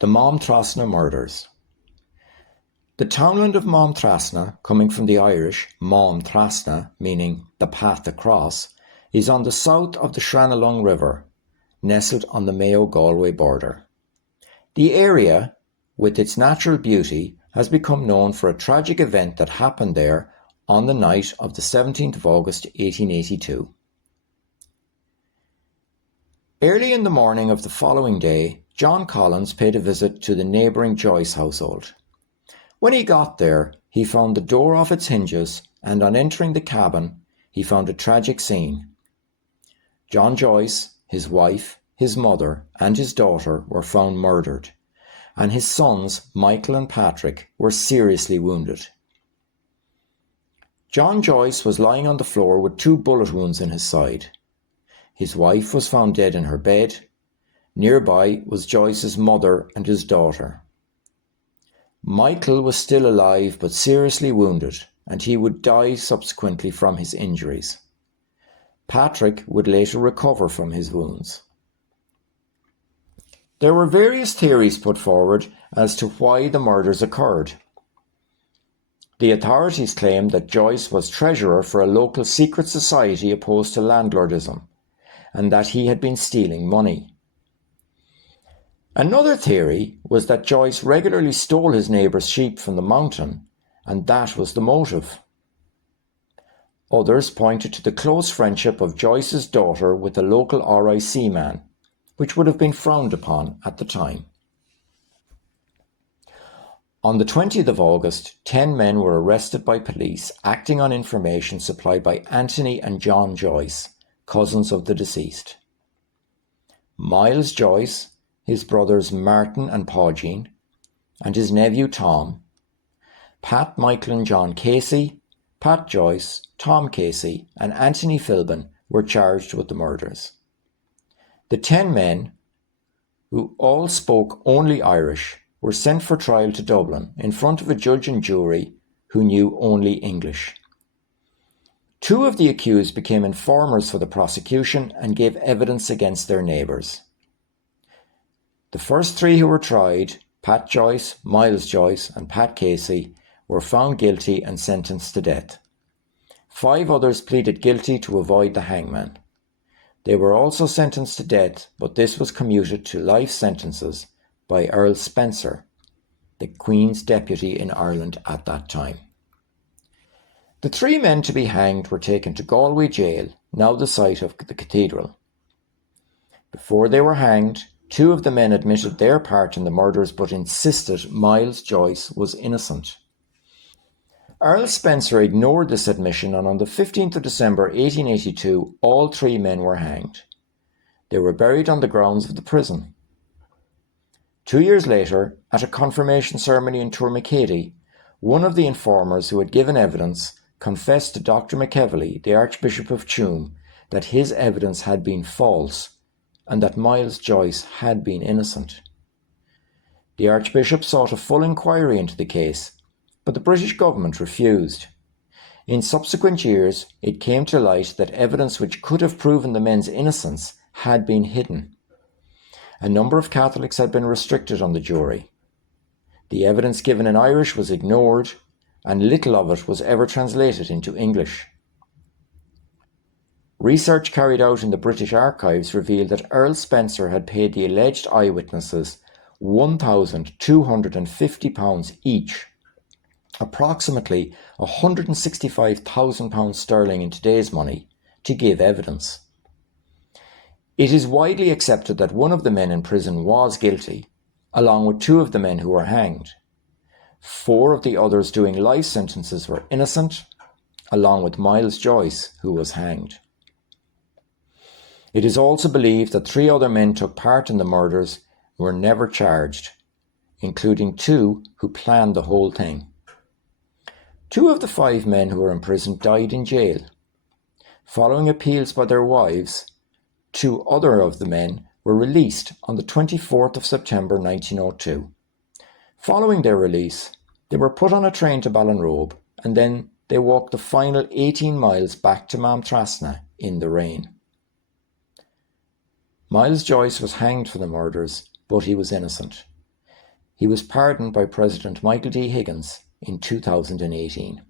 The Maamtrasna Murders. The townland of Maamtrasna, coming from the Irish Maamtrasna, meaning the path across, is on the south of the Shranalung River, nestled on the Mayo-Galway border. The area, with its natural beauty, has become known for a tragic event that happened there on the night of the 17th of August 1882. Early in the morning of the following day, John Collins paid a visit to the neighbouring Joyce household. When he got there, he found the door off its hinges, and on entering the cabin, he found a tragic scene. John Joyce, his wife, his mother, and his daughter were found murdered, and his sons, Michael and Patrick, were seriously wounded. John Joyce was lying on the floor with 2 bullet wounds in his side. His wife was found dead in her bed. Nearby was Joyce's mother and his daughter. Michael was still alive but seriously wounded, and he would die subsequently from his injuries. Patrick would later recover from his wounds. There were various theories put forward as to why the murders occurred. The authorities claimed that Joyce was treasurer for a local secret society opposed to landlordism, and that he had been stealing money. Another theory was that Joyce regularly stole his neighbour's sheep from the mountain, and that was the motive. Others pointed to the close friendship of Joyce's daughter with a local RIC man, which would have been frowned upon at the time. On the 20th of August, 10 men were arrested by police acting on information supplied by Anthony and John Joyce, cousins of the deceased. Myles Joyce, his brothers Martin and Paugene, and his nephew Tom, Pat, Michael and John Casey, Pat Joyce, Tom Casey and Anthony Philbin were charged with the murders. The 10 men, who all spoke only Irish, were sent for trial to Dublin in front of a judge and jury who knew only English. 2 of the accused became informers for the prosecution and gave evidence against their neighbours. The first 3 who were tried, Pat Joyce, Myles Joyce and Pat Casey, were found guilty and sentenced to death. 5 others pleaded guilty to avoid the hangman. They were also sentenced to death, but this was commuted to life sentences by Earl Spencer, the Queen's deputy in Ireland at that time. The 3 men to be hanged were taken to Galway jail, now the site of the cathedral. Before they were hanged, 2 of the men admitted their part in the murders but insisted Myles Joyce was innocent. Earl Spencer ignored this admission, and on the 15th of December 1882 all 3 men were hanged. They were buried on the grounds of the prison. 2 years later, at a confirmation ceremony in Tourmakeady, one of the informers who had given evidence confessed to Dr. McEvely, the Archbishop of Tuam, that his evidence had been false and that Myles Joyce had been innocent. The Archbishop sought a full inquiry into the case, but the British government refused. In subsequent years, it came to light that evidence which could have proven the men's innocence had been hidden. A number of Catholics had been restricted on the jury. The evidence given in Irish was ignored, and little of it was ever translated into English. Research carried out in the British archives revealed that Earl Spencer had paid the alleged eyewitnesses £1,250 each, approximately £165,000 sterling in today's money, to give evidence. It is widely accepted that one of the men in prison was guilty, along with 2 of the men who were hanged. 4 of the others doing life sentences were innocent, along with Myles Joyce, who was hanged. It is also believed that 3 other men took part in the murders who were never charged, including 2 who planned the whole thing. 2 of the 5 men who were imprisoned died in jail. Following appeals by their wives, 2 other of the men were released on the 24th of September 1902. Following their release, they were put on a train to Ballinrobe, and then they walked the final 18 miles back to Maamtrasna in the rain. Myles Joyce was hanged for the murders, but he was innocent. He was pardoned by President Michael D. Higgins in 2018.